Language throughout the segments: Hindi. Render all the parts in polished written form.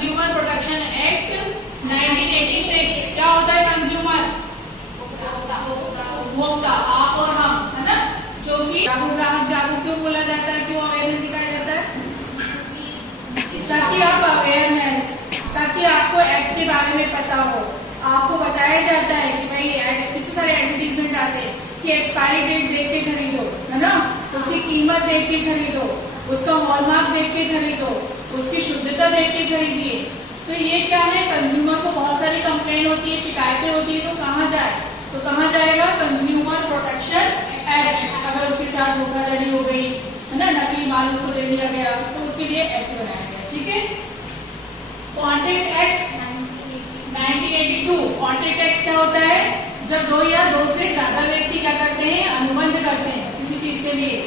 Consumer protection act 1986। क्या होता है कंज्यूमर? उपभोक्ता, आप और हम, है ना। जो कि ग्राहक जागरूक क्यों बोला जाता है, क्यों अवेयरनेस दिखाया जाता है? ताकि आप अवेयरनेस, ताकि आपको एक्ट के बारे में पता हो। आपको बताया जाता है कि भाई कितने सारे एडवर्टीजमेंट आते हैं कि एक्सपायरी डेट देख के खरीदो, है ना, उसकी कीमत देख के खरीदो, उसका हॉलमार्क देख के खरीदो, उसकी शुद्धता देख के खरीदिए। तो ये क्या है, कंज्यूमर को बहुत सारी कंप्लेन होती है, शिकायतें होती है, तो कहाँ जाए? तो कहाँ जाएगा? Consumer protection act. अगर उसके साथ धोखाधड़ी हो गई, है ना, नकली माल उसको दे दिया गया, तो उसके लिए एक्ट बनाया गया। ठीक है। Contract act 1982। कॉन्ट्रैक्ट एक्ट क्या होता है? जब दो या दो से ज्यादा व्यक्ति क्या करते हैं, अनुबंध करते हैं किसी चीज के लिए,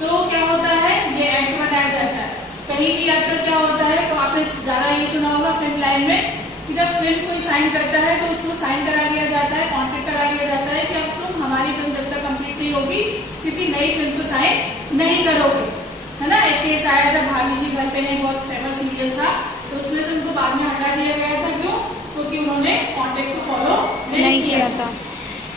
तो क्या होता है, ये एक्ट बनाया जाता है। कहीं भी आजकल क्या होता है, तो आपने ज्यादा ये सुना होगा फिल्म लाइन में कि जब फिल्म कोई साइन करता है तो उसको साइन करा लिया जाता है, कॉन्ट्रैक्ट करा लिया जाता है कि अब तुम हमारी फिल्म जब तक कंप्लीट नहीं होगी किसी नई फिल्म को साइन नहीं करोगे, है ना। एक केस आया था, भाभी जी घर पे है, बहुत फेमस सीरियल था, तो उसमें से उनको बाद में हटा दिया गया था। क्यों? क्योंकि उन्होंने कॉन्ट्रैक्ट को फॉलो नहीं किया था।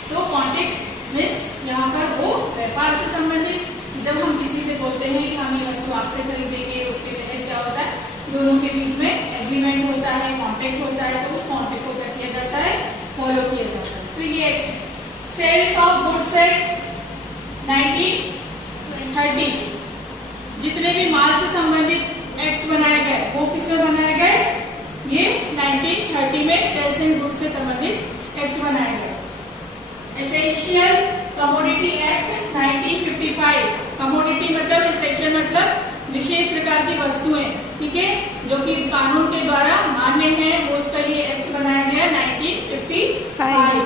तो कॉन्ट्रैक्ट मीन्स यहाँ पर वो व्यापार से संबंधित, जब हम किसी से बोलते हैं कि हम ये वस्तु आपसे खरीदेंगे, उसके तहत क्या होता है, दोनों के बीच में एग्रीमेंट होता है, कॉन्ट्रैक्ट होता है, तो उस कॉन्ट्रैक्ट को क्या किया जाता है, फॉलो किया जाता है। तो ये सेल्स ऑफ गुड्स एक्ट 1930। जितने भी माल से संबंधित एक्ट बनाए गए वो किसमें बनाए गए? ये 1930 में सेल्स एंड गुड्स से संबंधित एक्ट बनाए गए। Essential commodity act 1955। कमोडिटी मतलब एसेंशियल मतलब विशेष प्रकार की वस्तुएं, ठीक है, जो कि कानून के द्वारा मान्य है, वो उसके लिए एक्ट बनाया गया 1955।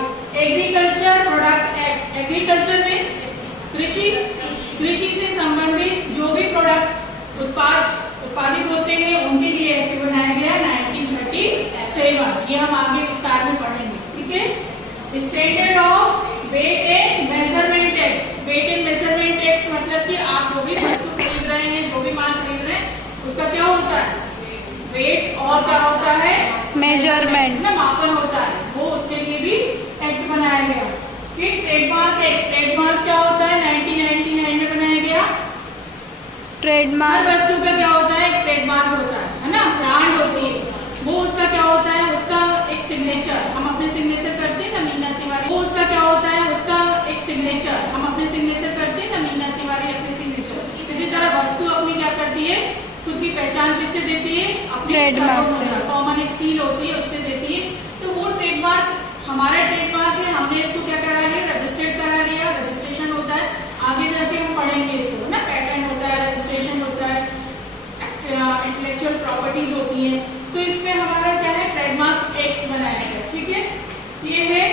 Agriculture product act. Agriculture means कृषि, कृषि से संबंधित जो भी प्रोडक्ट उत्पादित होते हैं उनके लिए एक्ट बनाया गया 1937। ये हम आगे विस्तार में पढ़ेंगे। ठीक है। Standard of weight and measurement act. Weight and measurement act मतलब कि आप जो भी वस्तु खरीद रहे हैं, जो भी माल खरीद रहे हैं, उसका क्या होता है? वेट और क्या होता है? मेजरमेंट, ना मापन होता है, वो उसके लिए भी एक्ट बनाया गया। फिर ट्रेडमार्क एक्ट। ट्रेडमार्क क्या होता है? 1999 में बनाया गया। ट्रेडमार्क हर वस्तु का क्या होता है? ट्रेडमार्क होता है ना, ब्रांड होती है, वो उसका क्या होता है? उसका एक सिग्नेचर, हम अपने सिग्नेचर करते हैं ना मीना तिवारी, वो उसका क्या होता है? उसका एक सिग्नेचर, हम अपने सिग्नेचर करते हैं ना मीना तिवारी अपने सिग्नेचर। इसी तरह वस्तु अपनी क्या करती है? खुद की पहचान किससे देती है? अपनी ट्रेडमार्क, कॉमन एक सील होती है, उससे देती है। तो वो ट्रेडमार्क हमारा ट्रेडमार्क है, हमने इसको क्या करा लिया? रजिस्टर्ड करा लिया। रजिस्ट्रेशन होता है, आगे जाके हम पढ़ेंगे इसको ना, पैटर्न होता है, रजिस्ट्रेशन होता है, इंटेलेक्चुअल प्रॉपर्टीज होती है। तो इसमें हमारा क्या है? ट्रेडमार्क एक्ट बनाया गया। ठीक है। ये है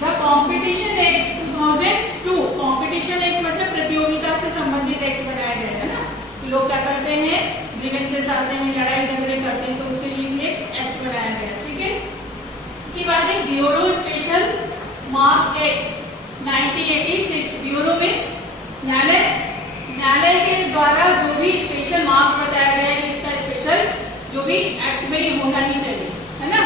the competition act 2002। Competition act मतलब प्रतियोगिता से संबंधित एक्ट बनाया गया है ना। लोग क्या करते हैं? ग्रीवेंसेस आते हैं, लड़ाई झगड़े करते हैं, तो उसके लिए भी एक एक्ट बनाया गया। ठीक है। इसके बाद है bureau special mark act 1986। Bureau means न्यायालय, न्यायालय के द्वारा जो भी स्पेशल मार्क्स बताया गया है कि इसका स्पेशल जो भी एक्ट में ये होना ही चाहिए, है ना,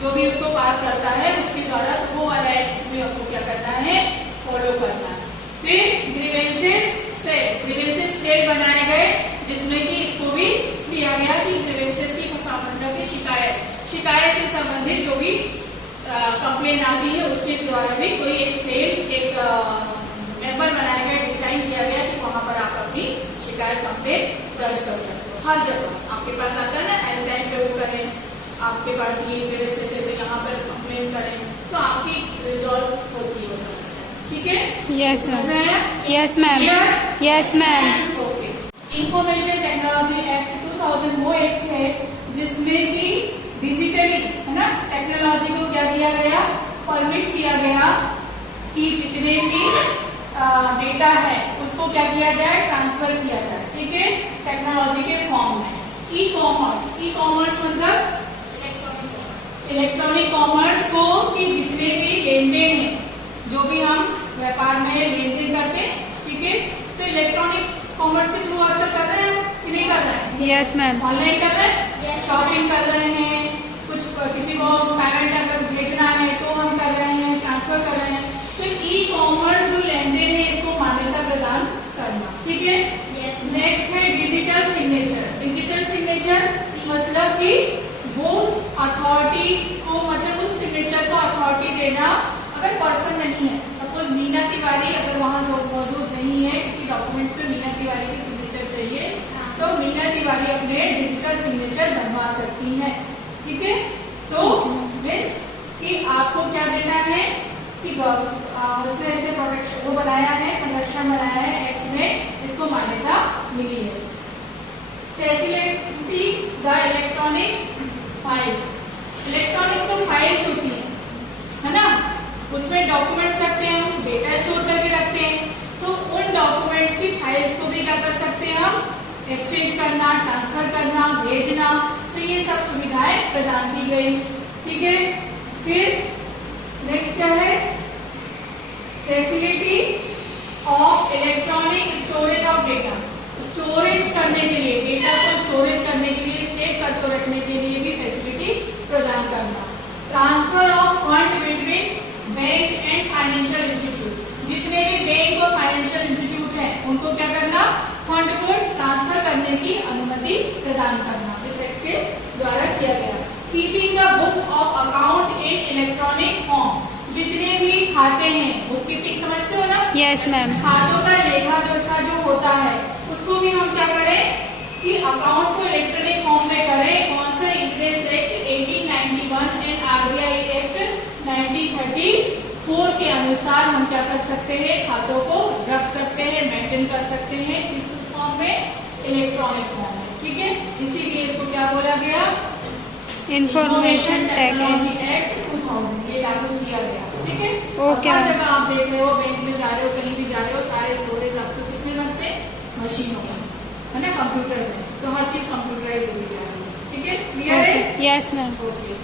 जो भी उसको पास करता है उसके द्वारा, तो वो वाला एक्ट में आपको क्या करना है? फॉलो करना है। फिर ग्रीवेंसेस सेल। ग्रीवेंसेस सेल बनाए गए, जिसमें कि इसको भी दिया गया कि ग्रीवेंसेस की मतलब की शिकायत, शिकायत से संबंधित जो भी कंप्लेन आती है उसके द्वारा भी कोई एक सेल, एक मेंबर बनाया गया, डिजाइन किया गया कि वहां पर आप अपनी शिकायत कंप्लेन दर्ज कर सकते हो। हर जगह आपके पास आता है ना, हेल्पलाइन पे वो करें, आपके पास ये ग्रीवेंसेस है तो यहाँ पर कंप्लेन करें, तो आपकी रिजॉल्व होती है वो समस्या। ठीक है। Yes ma'am, yes ma'am, yes ma'am. Okay. Information technology act 2000 वो एक्ट है जिसमें कि डिजिटली, है ना, टेक्नोलॉजी को क्या दिया गया? परमिट किया गया कि जितने भी डेटा है उसको क्या किया जाए? ट्रांसफर किया जाए। ठीक है। टेक्नोलॉजी के फॉर्म में। ई कॉमर्स, ई कॉमर्स मतलब इलेक्ट्रॉनिक कॉमर्स को कि जितने भी लेन देन है, जो भी हम व्यापार में लेन देन करते हैं, ठीक है, तो इलेक्ट्रॉनिक कॉमर्स के थ्रू आजकल कर रहे हैं कि नहीं कर रहे हैं? Yes ma'am. ऑनलाइन कर रहे हैं, शॉपिंग कर रहे हैं, अगर पर्सन नहीं है, सपोज मीना तिवारी अगर वहां मौजूद नहीं है, किसी डॉक्यूमेंट्स में मीना तिवारी की सिग्नेचर चाहिए, तो मीना तिवारी अपने डिजिटल सिग्नेचर बनवा सकती है। ठीक है, तो मीन्स कि आपको क्या देना है कि उसने ऐसे प्रोटेक्शन वो बनाया है, संरक्षण बनाया है एक्ट में, इसको मान्यता मिली है। Facility the electronic files, electronics तो फाइल्स होती है ना, उसमें डॉक्यूमेंट्स रखते हैं हम, डेटा स्टोर करके रखते हैं, तो उन डॉक्यूमेंट्स की फाइल्स को भी क्या कर सकते हैं हम, एक्सचेंज करना, ट्रांसफर करना, भेजना, तो ये सब सुविधाएं प्रदान की गई। ठीक है, फिर नेक्स्ट क्या है, facility of electronic storage of data, storage करने के लिए, डेटा को स्टोरेज करने के लिए, सेव करके रखने के लिए भी फैसिलिटी प्रदान करना। Transfer of fund between bank and financial institute, जितने भी बैंक और फाइनेंशियल इंस्टीट्यूट हैं उनको क्या करना, फंड को ट्रांसफर करने की अनुमति प्रदान करना, इस एक्ट के द्वारा किया गया। Keeping the book of account in electronic form, जितने भी खाते हैं, बुक कीपिंग समझते हो ना? Yes ma'am. खातों का लेखा जोखा जो होता है उसको भी हम क्या करें कि अकाउंट को इलेक्ट्रॉनिक फॉर्म में करें। कौन सा, interest act 1891 and RBI act 1934 के अनुसार हम क्या कर सकते हैं, खातों को रख सकते हैं, मेंटेन कर सकते हैं इस फॉर्म में, इलेक्ट्रॉनिक फॉर्म में। ठीक है, इसीलिए इसको क्या बोला गया, इंफॉर्मेशन टेक्नोलॉजी एक्ट 2000 ये लागू किया गया। ठीक है, ओके। हर जगह आप देख रहे हो, बैंक में जा रहे हो, कहीं भी जा रहे हो, सारे स्टोरेज आपको किसमें बनते हैं, मशीनों में, है ना, कंप्यूटर में, तो हर चीज कंप्यूटराइज होती जा रही है। ठीक है, क्लियर है? Yes ma'am. ओके।